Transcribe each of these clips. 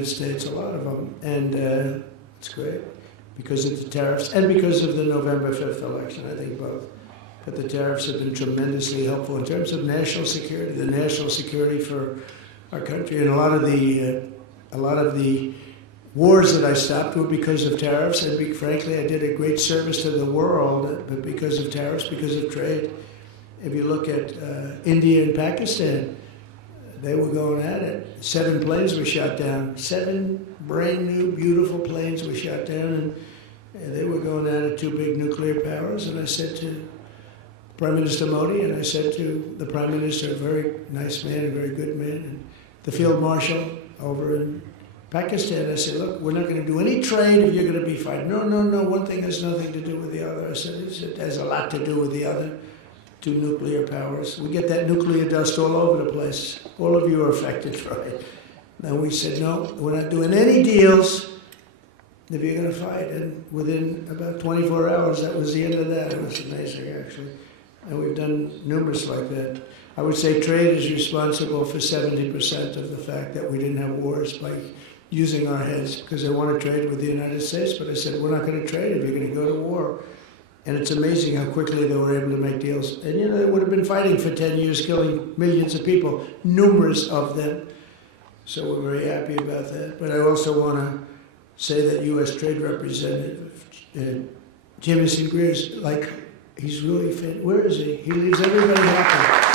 United States, a lot of them, and it's great because of the tariffs and because of the November 5th election, I think both. But the tariffs have been tremendously helpful in terms of national security, the national security for our country. And a lot of the wars that I stopped were because of tariffs, and frankly, I did a great service to the world, but because of tariffs, because of trade. If you look at India and Pakistan, they were going at it. 7 planes were shot down. 7 brand new, beautiful planes were shot down, and they were going at it, 2 big nuclear powers. And I said to Prime Minister Modi, and I said to the Prime Minister, a very nice man, a very good man, and the Field Marshal over in Pakistan, I said, look, we're not going to do any trade if you're going to be fighting. No, one thing has nothing to do with the other. I said, it has a lot to do with the other. 2 nuclear powers. We get that nuclear dust all over the place. All of you are affected, right? Now we said, no, we're not doing any deals if you're going to fight. And within about 24 hours, that was the end of that. It was amazing, actually. And we've done numerous like that. I would say trade is responsible for 70% of the fact that we didn't have wars by using our heads, because they want to trade with the United States. But I said, we're not going to trade if you're going to go to war. And it's amazing how quickly they were able to make deals. And, you know, they would have been fighting for 10 years, killing millions of people, numerous of them. So we're very happy about that. But I also want to say that U.S. Trade Representative Jamieson Greer's, like, he's really fit. Where is he? He leaves everybody happy.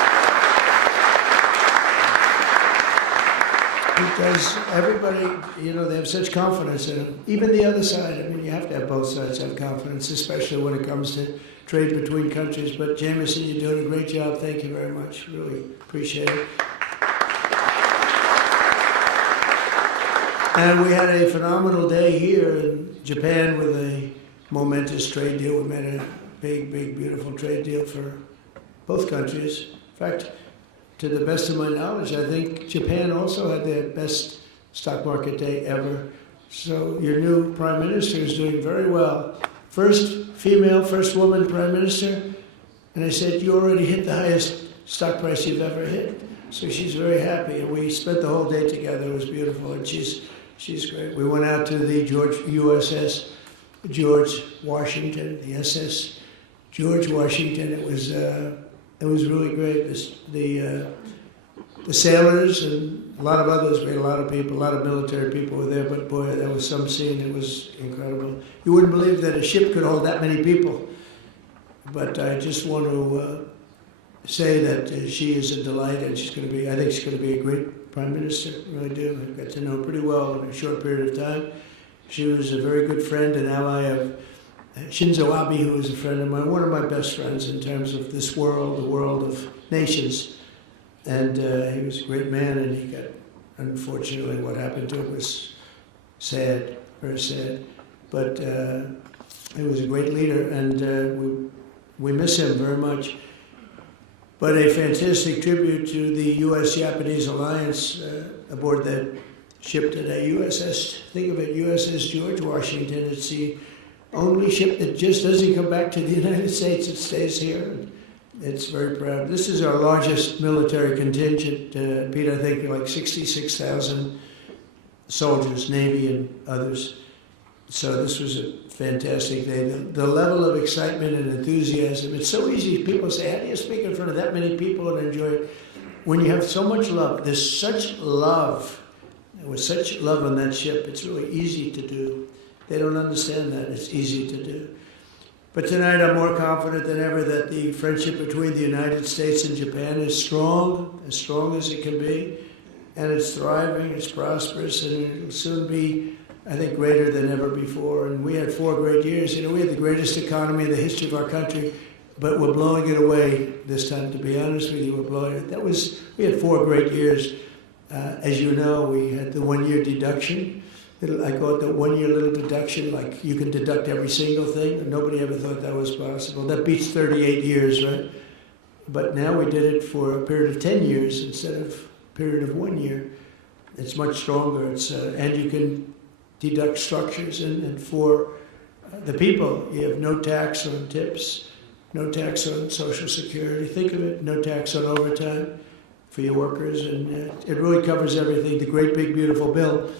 Because everybody, you know, they have such confidence in him. Even the other side, I mean, you have to have both sides have confidence, especially when it comes to trade between countries. But Jamieson, you're doing a great job. Thank you very much. Really appreciate it. And we had a phenomenal day here in Japan with a momentous trade deal. We made a big, beautiful trade deal for both countries. In fact, to the best of my knowledge, I think Japan also had their best stock market day ever. So your new prime minister is doing very well. First female, first woman prime minister. And I said, you already hit the highest stock price you've ever hit. So she's very happy. And we spent the whole day together. It was beautiful. And she's great. We went out to the USS George Washington, the SS George Washington. It was really great. The sailors and a lot of others, we had a lot of people, a lot of military people were there, but boy, that was some scene. It was incredible. You wouldn't believe that a ship could hold that many people. But I just want to say that she is a delight, and I think she's going to be a great prime minister. I really do. I got to know her pretty well in a short period of time. She was a very good friend and ally of Shinzo Abe, who was a friend of mine, one of my best friends in terms of this world, the world of nations. And he was a great man, and he got, unfortunately, what happened to him was sad, very sad. But he was a great leader, and we miss him very much. But a fantastic tribute to the U.S.-Japanese alliance aboard that ship today, USS, think of it, USS George Washington. It's the only ship that just doesn't come back to the United States. It stays here. It's very proud. This is our largest military contingent, Pete, I think like 66,000 soldiers, Navy and others. So this was a fantastic day. The level of excitement and enthusiasm, it's so easy. People say, how do you speak in front of that many people and enjoy it? When you have so much love, there's such love. There was such love on that ship. It's really easy to do. They don't understand that. It's easy to do. But tonight I'm more confident than ever that the friendship between the United States and Japan is strong as it can be. And it's thriving, it's prosperous, and it'll soon be, I think, greater than ever before. And we had 4 great years. You know, we had the greatest economy in the history of our country, but we're blowing it away this time, to be honest with you. We're blowing it. We had 4 great years. As you know, we had the 1-year deduction. I call it the 1-year little deduction, like you can deduct every single thing. Nobody ever thought that was possible. That beats 38 years, right? But now we did it for a period of 10 years instead of a period of 1 year. It's much stronger. And you can deduct structures. And for the people, you have no tax on tips, no tax on Social Security. Think of it, no tax on overtime for your workers. And it really covers everything. The great, big, beautiful bill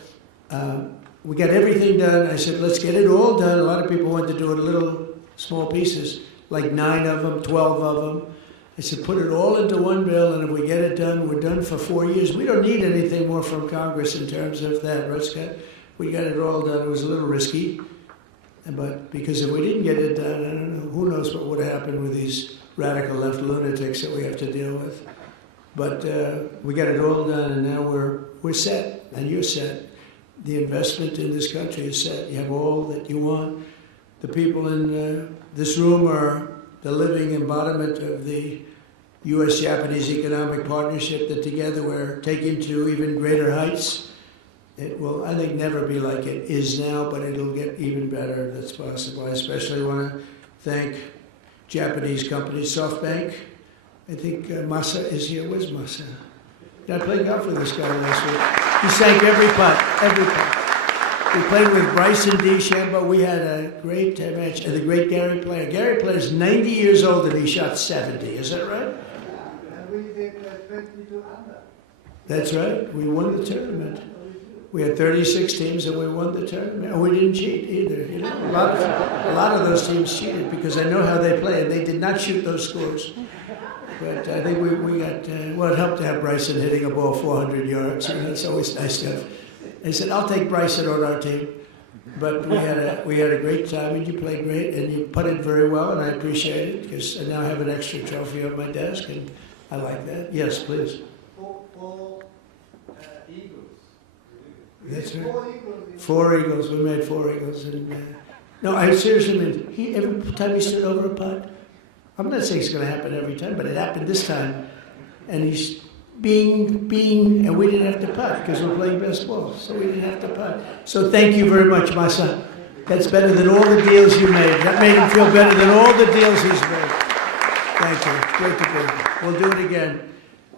We got everything done. I said, let's get it all done. A lot of people want to do it in little small pieces, like 9 of them, 12 of them. I said, put it all into one bill, and if we get it done, we're done for 4 years. We don't need anything more from Congress in terms of that, right, Scott? We got it all done. It was a little risky, but because if we didn't get it done, I don't know, who knows what would happen with these radical left lunatics that we have to deal with. But we got it all done, and now we're set, and you're set. The investment in this country is set. You have all that you want. The people in this room are the living embodiment of the U.S.-Japanese economic partnership that together we're taking to even greater heights. It will, I think, never be like it is now, but it'll get even better if that's possible. I especially want to thank Japanese companies, SoftBank. I think Masa is here. Where's Masa? I played golf with this guy last week. He sank every putt, every putt. We played with Bryson DeChambeau. We had a great match. And the great Gary Player. Gary Player's 90 years old and he shot 70. Is that right? And we did 22 under. That's right. We won the tournament. We had 36 teams and we won the tournament. And we didn't cheat either. You know, a lot of those teams cheated because I know how they play, and they did not shoot those scores. But I think we got, well, it helped to have Bryson hitting a ball 400 yards. You know, it's always nice to have. They said, I'll take Bryson on our team. But we had a great time, and you played great, and you putted very well, and I appreciate it, because I now have an extra trophy on my desk, and I like that. Yes, please. Four eagles. That's right. 4 eagles. 4 eagles. We made 4 eagles. And, no, I seriously mean, every time he stood over a putt, I'm not saying it's going to happen every time, but it happened this time. And he's being, and we didn't have to putt because we're playing best ball, so we didn't have to putt. So thank you very much, Masa. That's better than all the deals you made. That made him feel better than all the deals he's made. Thank you. Great to be here. We'll do it again.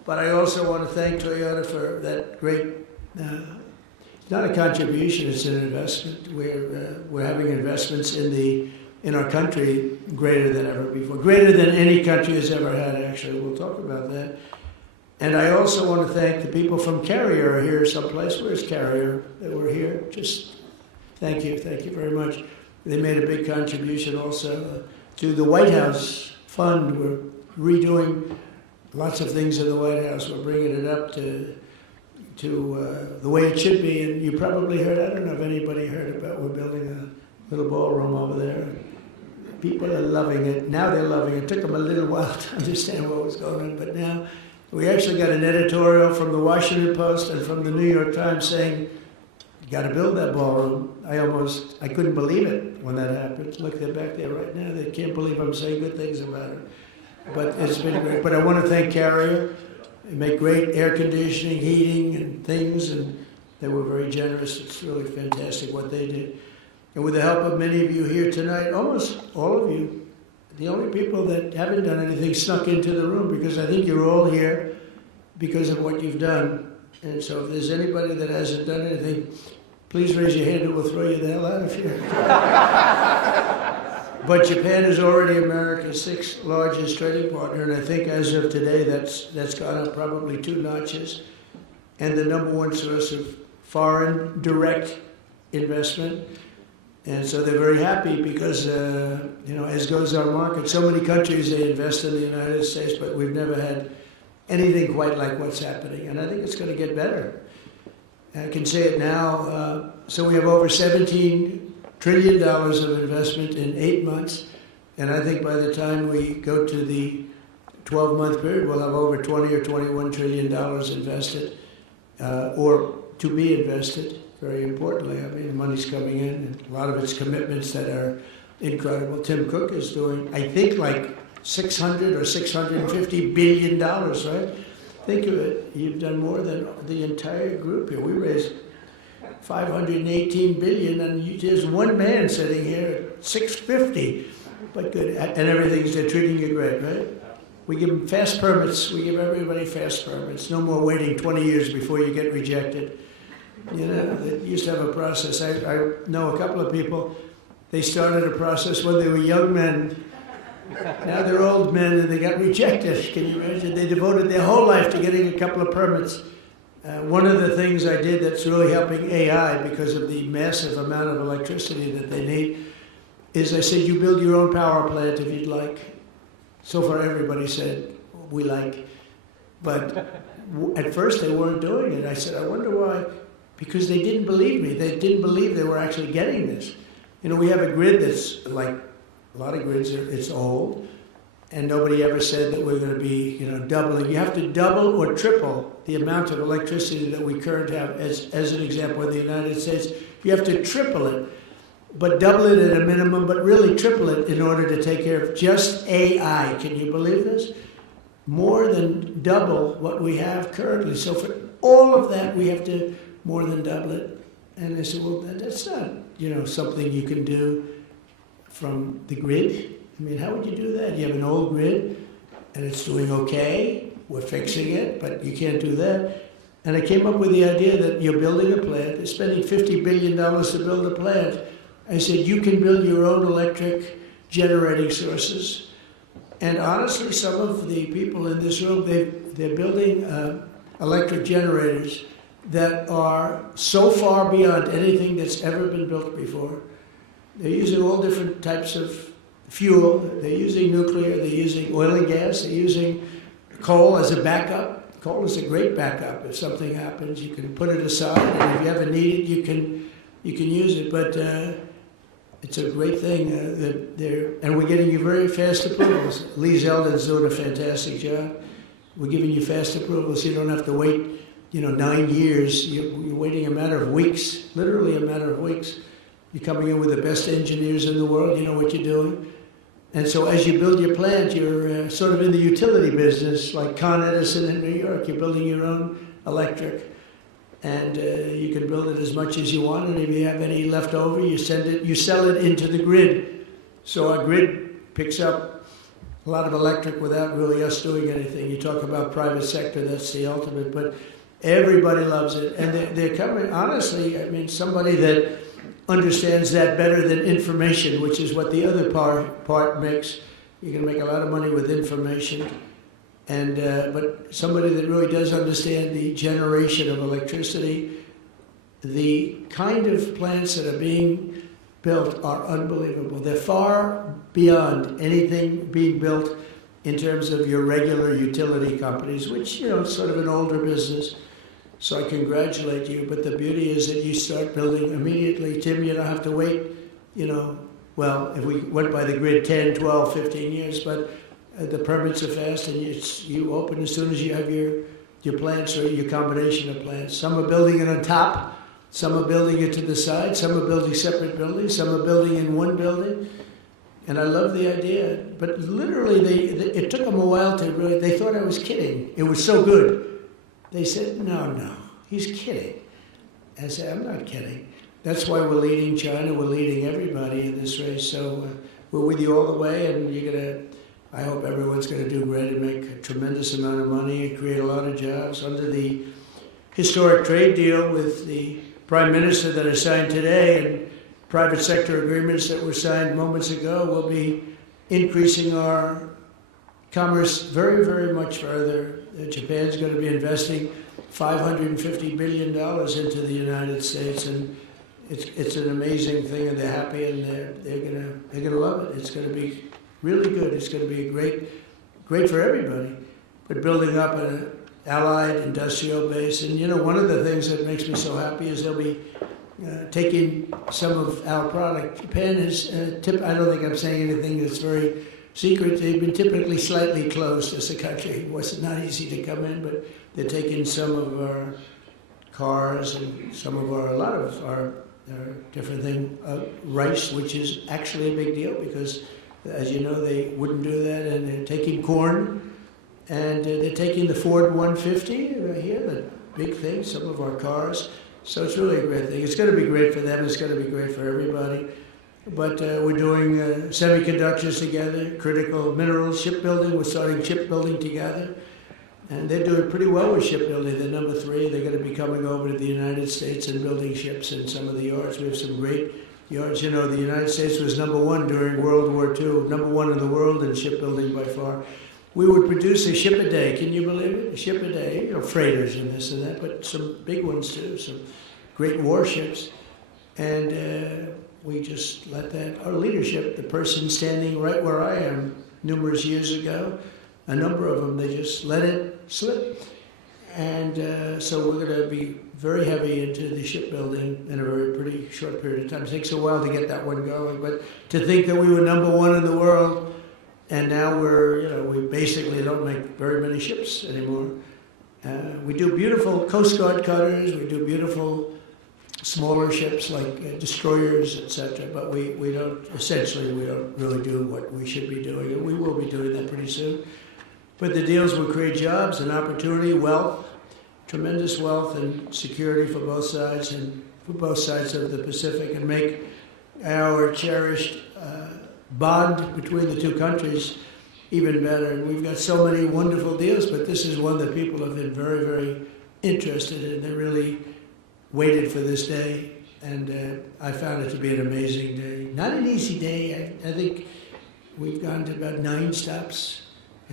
But I also want to thank Toyota for that great, it's not a contribution, it's an investment. We're having investments in our country greater than ever before, greater than any country has ever had, actually. We'll talk about that. And I also want to thank the people from Carrier here someplace. Where's Carrier? That were here. Just thank you very much. They made a big contribution also to the White House Fund. We're redoing lots of things in the White House. We're bringing it up to the way it should be. And you probably heard, I don't know if anybody heard about, we're building a little ballroom over there. People are loving it. Now they're loving it. It took them a little while to understand what was going on, but now we actually got an editorial from the Washington Post and from the New York Times saying, you got to build that ballroom. I couldn't believe it when that happened. Look, they're back there right now. They can't believe I'm saying good things about it. But it's been great. But I want to thank Carrier. They make great air conditioning, heating, and things, and they were very generous. It's really fantastic what they did. And with the help of many of you here tonight, almost all of you, the only people that haven't done anything snuck into the room, because I think you're all here because of what you've done. And so if there's anybody that hasn't done anything, please raise your hand and we'll throw you the hell out of here. But Japan is already America's 6th largest trading partner, and I think as of today that's gone up probably 2 notches, and the #1 source of foreign direct investment. And so they're very happy because, as goes our market, so many countries, they invest in the United States, but we've never had anything quite like what's happening. And I think it's going to get better. I can say it now. So we have over $17 trillion of investment in 8 months. And I think by the time we go to the 12-month period, we'll have over $20 or $21 trillion invested, or to be invested. Very importantly, I mean, money's coming in, and a lot of it's commitments that are incredible. Tim Cook is doing, I think, like $600 or $650 billion, right? Think of it. You've done more than the entire group here. We raised $518 billion, and there's one man sitting here at $650. But good, and everything's, they're treating you great, right? We give them fast permits. We give everybody fast permits. No more waiting 20 years before you get rejected. You know, they used to have a process. I know a couple of people, they started a process when they were young men. Now they're old men and they got rejected. Can you imagine? They devoted their whole life to getting a couple of permits. One of the things I did that's really helping AI because of the massive amount of electricity that they need is I said, you build your own power plant if you'd like. So far everybody said, we like. But at first they weren't doing it. I said, I wonder why. Because they didn't believe me. They didn't believe they were actually getting this. You know, we have a grid that's like a lot of grids, it's old. And nobody ever said that we're going to be, doubling. You have to double or triple the amount of electricity that we currently have. As an example, in the United States, you have to triple it, but double it at a minimum, but really triple it in order to take care of just AI. Can you believe this? More than double what we have currently. So for all of that, we have to more than double it. And I said, well, that's not, something you can do from the grid. I mean, how would you do that? You have an old grid, and it's doing okay. We're fixing it, but you can't do that. And I came up with the idea that you're building a plant. They're spending $50 billion to build a plant. I said, you can build your own electric generating sources. And honestly, some of the people in this room, they're building electric generators that are so far beyond anything that's ever been built before. They're using all different types of fuel, they're using nuclear, they're using oil and gas, they're using coal as a backup. Coal is a great backup. If something happens, you can put it aside, and if you ever need it, you can use it. But it's a great thing and we're getting you very fast approvals. Lee Zeldin's doing a fantastic job. We're giving you fast approvals. You don't have to wait, 9 years. You're waiting a matter of weeks, literally a matter of weeks. You're coming in with the best engineers in the world. You know what you're doing. And so as you build your plant, you're sort of in the utility business, like Con Edison in New York. You're building your own electric. And you can build it as much as you want. And if you have any left over, you sell it into the grid. So our grid picks up a lot of electric without really us doing anything. You talk about private sector, that's the ultimate. But everybody loves it. And they're coming, honestly, I mean, somebody that understands that better than information, which is what the other part makes. You can make a lot of money with information. And but somebody that really does understand the generation of electricity, the kind of plants that are being built are unbelievable. They're far beyond anything being built in terms of your regular utility companies, which, is sort of an older business. So I congratulate you, but the beauty is that you start building immediately. Tim, you don't have to wait, well, if we went by the grid 10, 12, 15 years, but the permits are fast and you open as soon as you have your plants or your combination of plants. Some are building it on top, some are building it to the side, some are building separate buildings, some are building in one building. And I love the idea, but literally it took them a while to really, they thought I was kidding. It was so good. They said, no, he's kidding. I said, I'm not kidding. That's why we're leading China, we're leading everybody in this race. So we're with you all the way, and I hope everyone's going to do great and make a tremendous amount of money and create a lot of jobs. Under the historic trade deal with the Prime Minister that is signed today and private sector agreements that were signed moments ago, we'll be increasing our commerce very, very much further. Japan's going to be investing $550 billion into the United States, and it's an amazing thing, and they're happy, and they're gonna love it. It's going to be really good. It's going to be great for everybody. But building up an allied industrial base, and one of the things that makes me so happy is they'll be taking some of our product. Japan is I don't think I'm saying anything that's very secret. They've been typically slightly closed as a country. It was not easy to come in, but they're taking some of our cars and a lot of our different thing, rice, which is actually a big deal because, as you know, they wouldn't do that. And they're taking corn, and they're taking the Ford 150 right here, the big thing, some of our cars. So it's really a great thing. It's going to be great for them. It's going to be great for everybody. But we're doing semiconductors together, critical minerals, shipbuilding. We're starting shipbuilding together. And they're doing pretty well with shipbuilding. They're number 3. They're going to be coming over to the United States and building ships in some of the yards. We have some great yards. The United States was number 1 during World War II, number 1 in the world in shipbuilding by far. we would produce a ship a day. Can you believe it? A ship a day, you know, freighters and this and that, but some big ones too, some great warships. And we just let that, our leadership, the person standing right where I am numerous years ago, a number of them, they just let it slip. And so we're going to be very heavy into the shipbuilding in a very pretty short period of time. It takes a while to get that one going, but to think that we were #1 in the world, and now we're, you know, we basically don't make very many ships anymore. We do beautiful Coast Guard cutters, we do beautiful smaller ships like destroyers, etc. But we don't, essentially, we don't really do what we should be doing, and we will be doing that pretty soon. But the deals will create jobs and opportunity, wealth, tremendous wealth and security for both sides and for both sides of the Pacific, and make our cherished bond between the two countries even better. And we've got so many wonderful deals, but this is one that people have been very, very interested in. They really waited for this day, and I found it to be an amazing day. Not an easy day. I think we've gone to about 9 stops.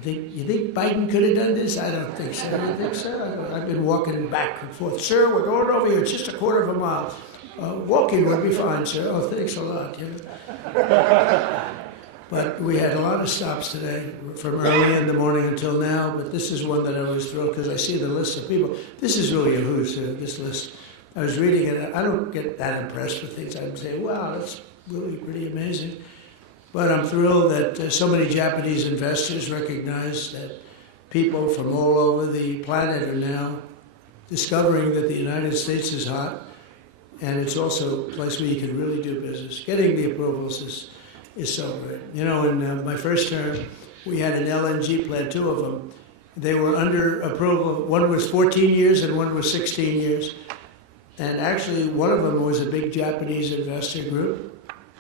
You think Biden could have done this? I don't think so. You think so? I've been walking back and forth. Sir, we're going over here. It's just a quarter of a mile. Walking would be fine, sir. Oh, thanks a lot. You know? But we had a lot of stops today, from early in the morning until now. But this is one that I was thrilled because I see the list of people. This is really a who's who, this list. I was reading it. I don't get that impressed with things. I'd say, wow, that's really pretty amazing. But I'm thrilled that so many Japanese investors recognize that people from all over the planet are now discovering that the United States is hot, and it's also a place where you can really do business. Getting the approvals is so great. You know, in my first term, we had an LNG plant, 2 of them. They were under approval. One was 14 years and one was 16 years. And actually, one of them was a big Japanese investor group.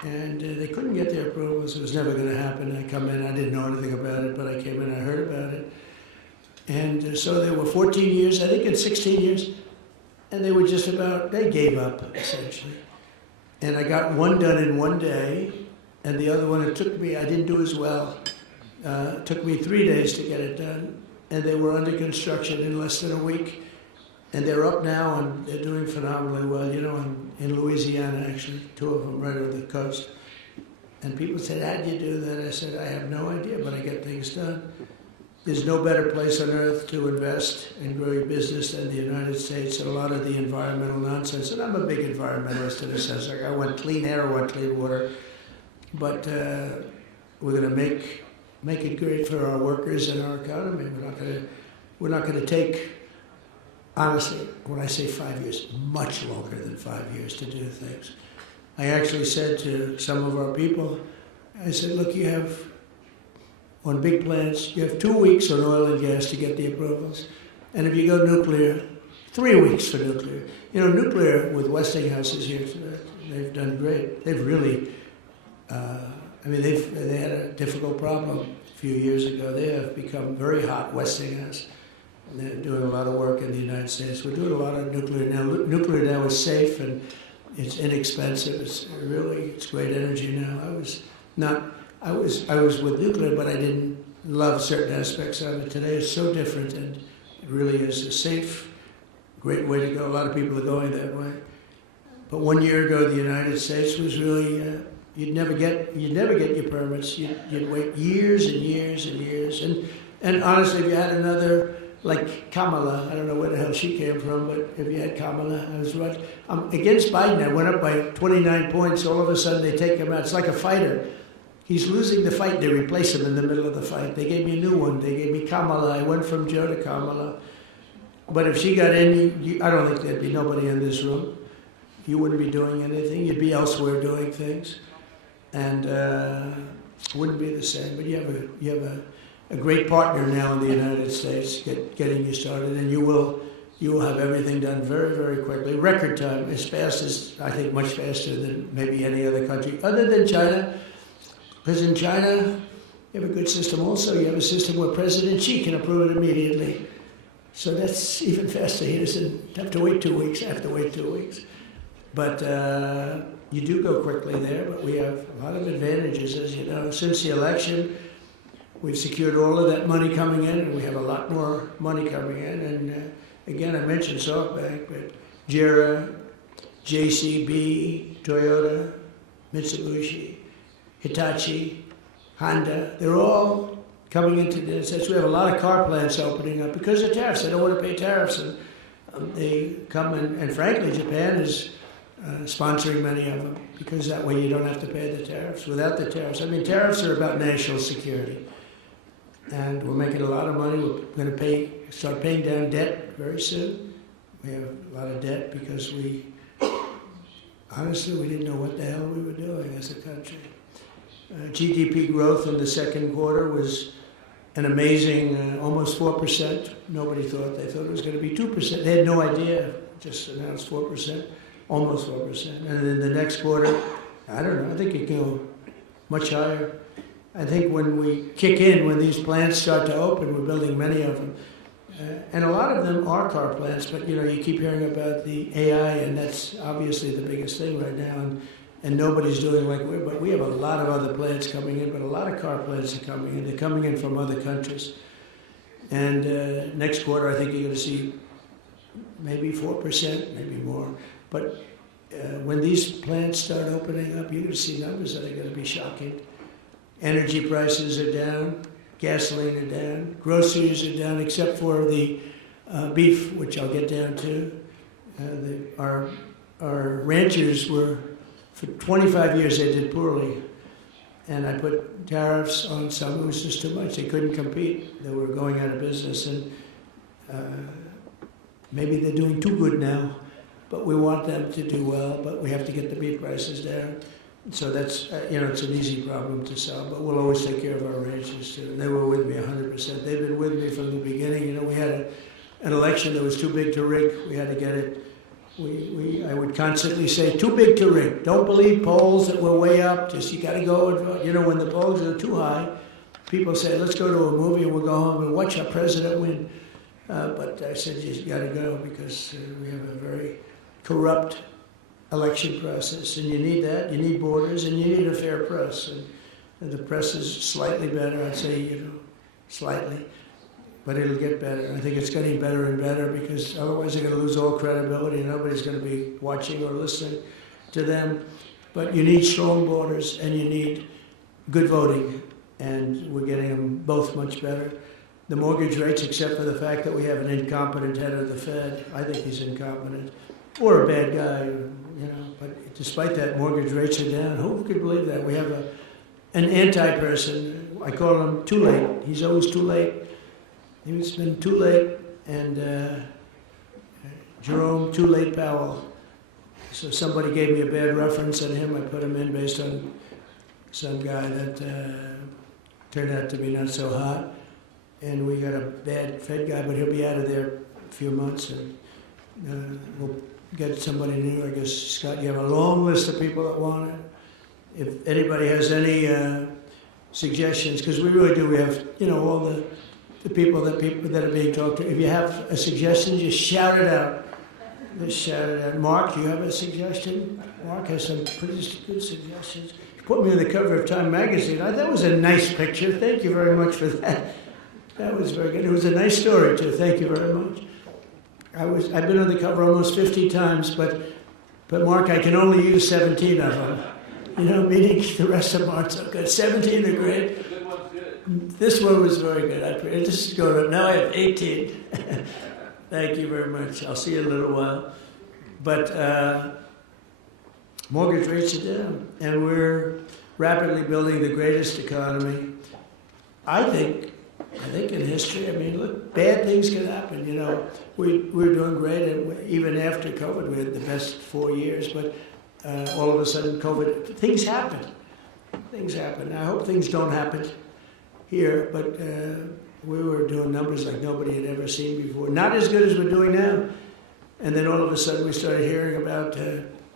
And they couldn't get their approvals. It was never going to happen. I come in, I didn't know anything about it, but I came in, I heard about it. And so they were 14 years, I think, and 16 years. And they were just about, they gave up, essentially. And I got one done in one day, and the other one, it took me, I didn't do as well. It took me 3 days to get it done. And they were under construction in less than a week. And they're up now, and they're doing phenomenally well. You know, in Louisiana, actually, 2 of them right on the coast. And people said, how do you do that? I said, I have no idea, but I get things done. There's no better place on earth to invest and grow your business than the United States. And a lot of the environmental nonsense, and I'm a big environmentalist in a sense. Like, I want clean air, I want clean water. But we're going to make it great for our workers and our economy. We're not going to take, honestly, when I say 5 years, much longer than 5 years to do things. I actually said to some of our people, I said, look, you have, on big plants, you have 2 weeks on oil and gas to get the approvals. And if you go nuclear, 3 weeks for nuclear. You know, nuclear with Westinghouse is here, they've done great. They've really, they had a difficult problem a few years ago. They have become very hot, Westinghouse. And they're doing a lot of work in the United States. We're doing a lot of nuclear now. Nuclear now is safe and it's inexpensive. It's great energy now. I was with nuclear, but I didn't love certain aspects of it. Today it's so different, and it really is a safe, great way to go. A lot of people are going that way. But 1 year ago, the United States was really, you'd never get your permits. You'd wait years and years and years. And honestly, if you had another, like Kamala, I don't know where the hell she came from, but if you had Kamala, I was right. Against Biden, I went up by 29 points. All of a sudden, they take him out. It's like a fighter. He's losing the fight. They replace him in the middle of the fight. They gave me a new one. They gave me Kamala. I went from Joe to Kamala. But if she got in, I don't think there'd be nobody in this room. You wouldn't be doing anything. You'd be elsewhere doing things. And it wouldn't be the same. But you have a great partner now in the United States getting you started, and you will have everything done very, very quickly. Record time, as fast as, I think, much faster than maybe any other country, other than China. Because in China, you have a good system also. You have a system where President Xi can approve it immediately. So that's even faster. He doesn't have to wait 2 weeks. I have to wait 2 weeks. But you do go quickly there, but we have a lot of advantages, as you know. Since the election, we've secured all of that money coming in, and we have a lot more money coming in. And again, I mentioned SoftBank, but JERA, JCB, Toyota, Mitsubishi, Hitachi, Honda, they're all coming into this. We have a lot of car plants opening up because of tariffs. They don't want to pay tariffs, and they come in, and frankly, Japan is sponsoring many of them because that way you don't have to pay the tariffs. Without the tariffs, I mean, tariffs are about national security, and we're making a lot of money. We're going to start paying down debt very soon. We have a lot of debt because honestly, we didn't know what the hell we were doing as a country. GDP growth in the second quarter was an amazing almost 4%. Nobody thought. They thought it was going to be 2%. They had no idea. Just announced 4%, almost 4%. And then the next quarter, I don't know, I think it can go much higher. I think when we kick in, when these plants start to open, we're building many of them. And a lot of them are car plants, but you keep hearing about the AI, and that's obviously the biggest thing right now. And nobody's doing like but we have a lot of other plants coming in, but a lot of car plants are coming in. They're coming in from other countries. And next quarter, I think you're going to see maybe 4%, maybe more. But when these plants start opening up, you're going to see numbers that are going to be shocking. Energy prices are down, gasoline are down, groceries are down, except for the beef, which I'll get down to. Our ranchers were, for 25 years, they did poorly. And I put tariffs on some. It was just too much. They couldn't compete. They were going out of business. And maybe they're doing too good now. But we want them to do well. But we have to get the beef prices down. So that's, it's an easy problem to solve. But we'll always take care of our ranchers, too. They were with me 100%. They've been with me from the beginning. We had an election that was too big to rig. We had to get it. I would constantly say, too big to rig. Don't believe polls that we're way up. Just, you got to go and vote. When the polls are too high, people say, let's go to a movie and we'll go home and watch our president win. But I said, you got to go because we have a very corrupt election process. And you need that. You need borders and you need a fair press. And the press is slightly better, I'd say, slightly. But it'll get better. I think it's getting better and better because otherwise they're going to lose all credibility and nobody's going to be watching or listening to them. But you need strong borders and you need good voting, and we're getting them both much better. The mortgage rates, except for the fact that we have an incompetent head of the Fed, I think he's incompetent, or a bad guy, But despite that, mortgage rates are down. Who could believe that? We have an anti-person. I call him too late. He's always too late. It's been too late, and Jerome Too Late Powell. So somebody gave me a bad reference on him. I put him in based on some guy that turned out to be not so hot. And we got a bad Fed guy, but he'll be out of there a few months, and we'll get somebody new. I guess, Scott, you have a long list of people that want it. If anybody has any suggestions, because we really do, we have, all the people that are being talked to. If you have a suggestion, just shout it out. Just shout it out. Mark, do you have a suggestion? Mark has some pretty good suggestions. You put me on the cover of Time magazine. That was a nice picture. Thank you very much for that. That was very good. It was a nice story, too. Thank you very much. I've been on the cover almost 50 times, but Mark, I can only use 17 of them. Meaning the rest of them aren't so good. 17 are great. This one was very good. This is going up. Now I have 18. Thank you very much. I'll see you in a little while. But mortgage rates are down, and we're rapidly building the greatest economy, I think in history. Look, bad things can happen. We're doing great, and even after COVID, we had the best 4 years. But all of a sudden, COVID, things happen. Things happen. I hope things don't happen here, but we were doing numbers like nobody had ever seen before. Not as good as we're doing now. And then all of a sudden we started hearing about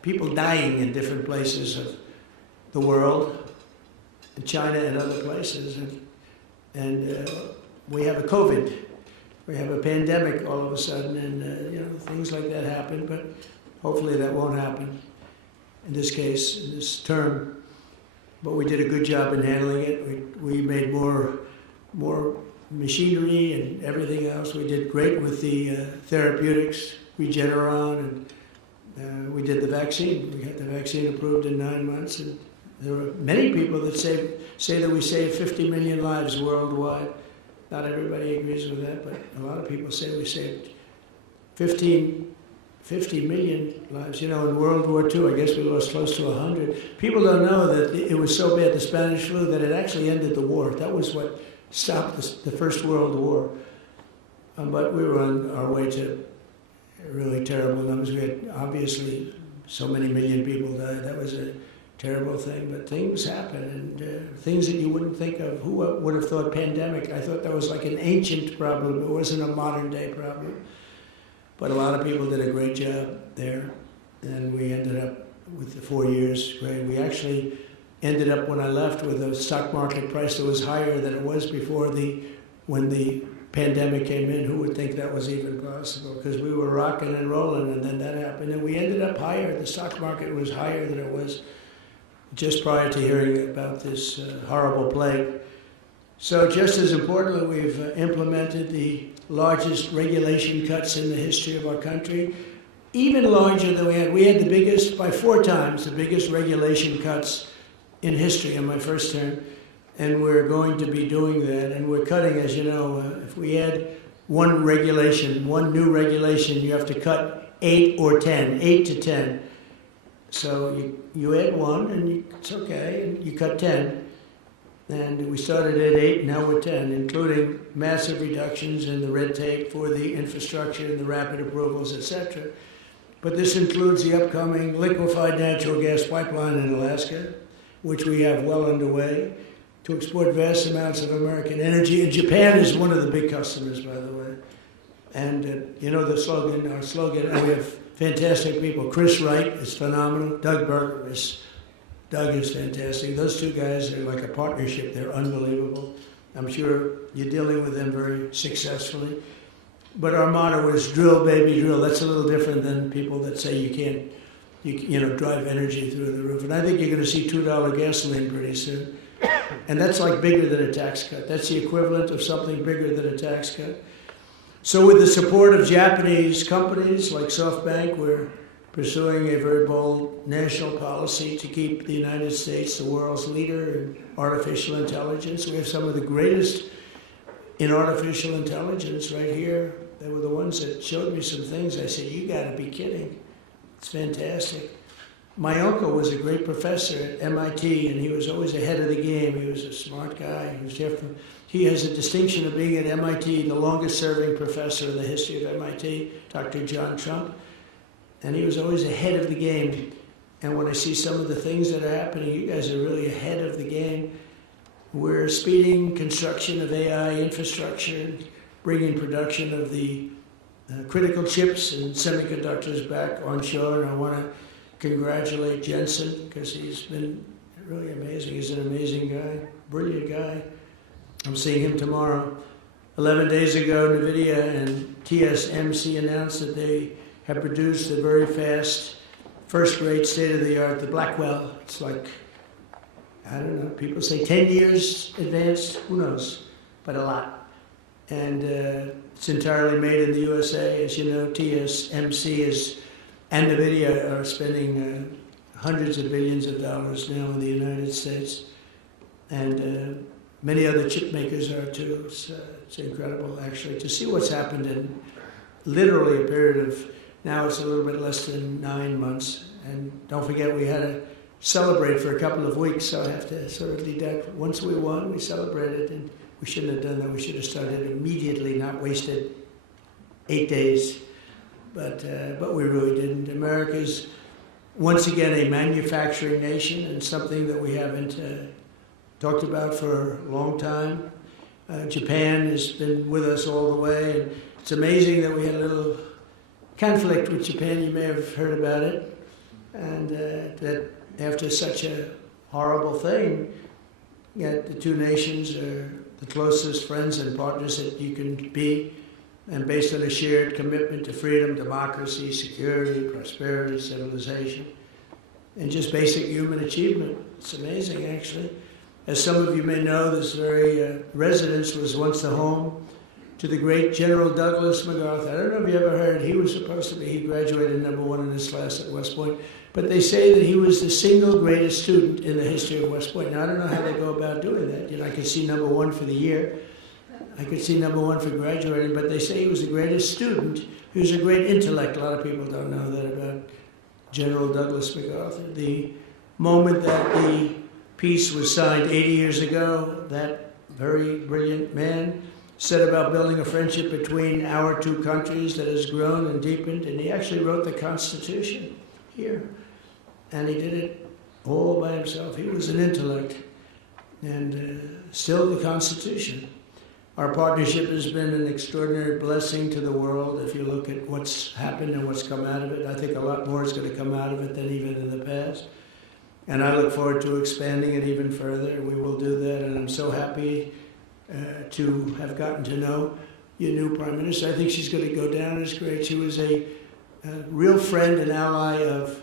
people dying in different places of the world, in China and other places. And we have a COVID. We have a pandemic all of a sudden, and things like that happen. But hopefully that won't happen in this case, in this term. But we did a good job in handling it. We made more more machinery and everything else. We did great with the therapeutics, Regeneron, and we did the vaccine. We had the vaccine approved in 9 months, and there were many people that say that we saved 50 million lives worldwide. Not everybody agrees with that, but a lot of people say we saved 50 million lives. You know, in World War II, I guess we lost close to 100. People don't know that it was so bad, the Spanish flu, that it actually ended the war. That was what stopped the First World War. But we were on our way to really terrible numbers. We had, obviously, so many million people died. That was a terrible thing. But things happen, and things that you wouldn't think of. Who would have thought pandemic? I thought that was like an ancient problem. It wasn't a modern day problem. But a lot of people did a great job there, and we ended up with the 4 years. Great. We actually ended up, when I left, with a stock market price that was higher than it was before when the pandemic came in. Who would think that was even possible? Because we were rocking and rolling, and then that happened, and we ended up higher. The stock market was higher than it was just prior to hearing about this horrible plague. So just as importantly, we've implemented the largest regulation cuts in the history of our country, even larger than we had. We had the biggest, by 4 times, the biggest regulation cuts in history in my first term, and we're going to be doing that. And we're cutting, as you know, if we add one new regulation, you have to cut 8 or 10, 8 to 10. So you add one, and it's okay, and you cut 10. And we started at 8, now we're 10, including massive reductions in the red tape for the infrastructure and the rapid approvals, etc. But this includes the upcoming liquefied natural gas pipeline in Alaska, which we have well underway, to export vast amounts of American energy. And Japan is one of the big customers, by the way. And you know the slogan, our slogan, and we have fantastic people. Chris Wright is phenomenal. Doug is fantastic. Those 2 guys are like a partnership. They're unbelievable. I'm sure you're dealing with them very successfully. But our motto is drill, baby, drill. That's a little different than people that say you can't, drive energy through the roof. And I think you're going to see $2 gasoline pretty soon. And that's like bigger than a tax cut. That's the equivalent of something bigger than a tax cut. So with the support of Japanese companies like SoftBank, we're pursuing a very bold national policy to keep the United States the world's leader in artificial intelligence. We have some of the greatest in artificial intelligence right here. They were the ones that showed me some things. I said, you got to be kidding. It's fantastic. My uncle was a great professor at MIT, and he was always ahead of the game. He was a smart guy. He has a distinction of being at MIT, the longest-serving professor in the history of MIT, Dr. John Trump. And he was always ahead of the game. And when I see some of the things that are happening, you guys are really ahead of the game. We're speeding construction of AI infrastructure, bringing production of the critical chips and semiconductors back onshore. And I want to congratulate Jensen, because he's been really amazing. He's an amazing guy, brilliant guy. I'm seeing him tomorrow. 11 days ago, NVIDIA and TSMC announced that they have produced a very fast, first-rate, state-of-the-art, the Blackwell. It's like, I don't know, people say 10 years advanced, who knows, but a lot. And it's entirely made in the USA. As you know, TSMC and NVIDIA are spending hundreds of billions of dollars now in the United States. And many other chip makers are too. It's incredible, actually, to see what's happened in literally a period of, now it's a little bit less than 9 months. And don't forget, we had to celebrate for a couple of weeks, so I have to sort of deduct. Once we won, we celebrated, and we shouldn't have done that. We should have started immediately, not wasted 8 days. But we really didn't. America's, once again, a manufacturing nation, and something that we haven't talked about for a long time. Japan has been with us all the way, and it's amazing that we had a little conflict with Japan. You may have heard about it, and that after such a horrible thing, yet the 2 nations are the closest friends and partners that you can be, and based on a shared commitment to freedom, democracy, security, prosperity, civilization, and just basic human achievement. It's amazing, actually. As some of you may know, this very residence was once the home to the great General Douglas MacArthur. I don't know if you ever heard, he graduated #1 in his class at West Point, but they say that he was the single greatest student in the history of West Point. Now, I don't know how they go about doing that. I could see #1 for the year. I could see #1 for graduating, but they say he was the greatest student. He was a great intellect. A lot of people don't know that about General Douglas MacArthur. The moment that the peace was signed 80 years ago, that very brilliant man set about building a friendship between our two countries that has grown and deepened, and he actually wrote the Constitution here. And he did it all by himself. He was an intellect, and still the Constitution. Our partnership has been an extraordinary blessing to the world. If you look at what's happened and what's come out of it, I think a lot more is going to come out of it than even in the past. And I look forward to expanding it even further. We will do that, and I'm so happy to have gotten to know your new Prime Minister. I think she's going to go down as great. She was a real friend and ally of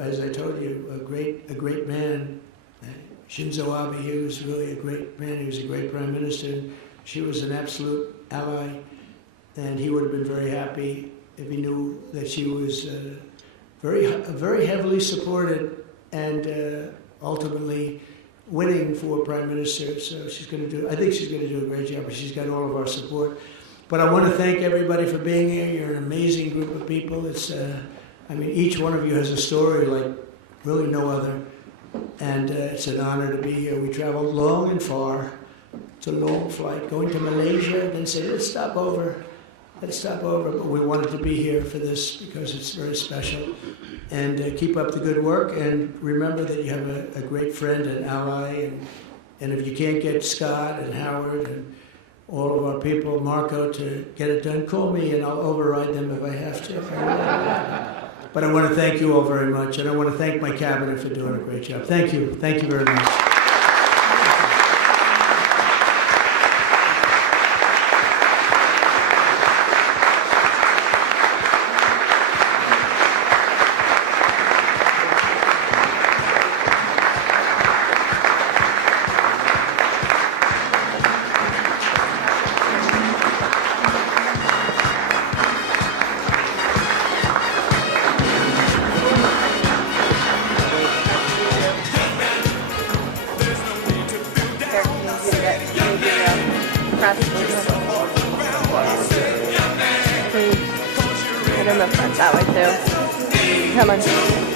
as I told you, a great man, Shinzo Abe. He was really a great man. He was a great Prime Minister. She was an absolute ally, and he would have been very happy if he knew that she was very heavily supported and ultimately winning for Prime Minister. So I think she's going to do a great job, but she's got all of our support. But I want to thank everybody for being here. You're an amazing group of people. Each one of you has a story like really no other. And it's an honor to be here. We traveled long and far. It's a long flight. Going to Malaysia, then say, let's stop over. But we wanted to be here for this because it's very special. And keep up the good work. And remember that you have a great friend and ally. And if you can't get Scott and Howard and all of our people, Marco, to get it done, call me and I'll override them if I have to. But I want to thank you all very much. And I want to thank my cabinet for doing a great job. Thank you. Thank you very much. Please. I don't know if that's that way too. Come on.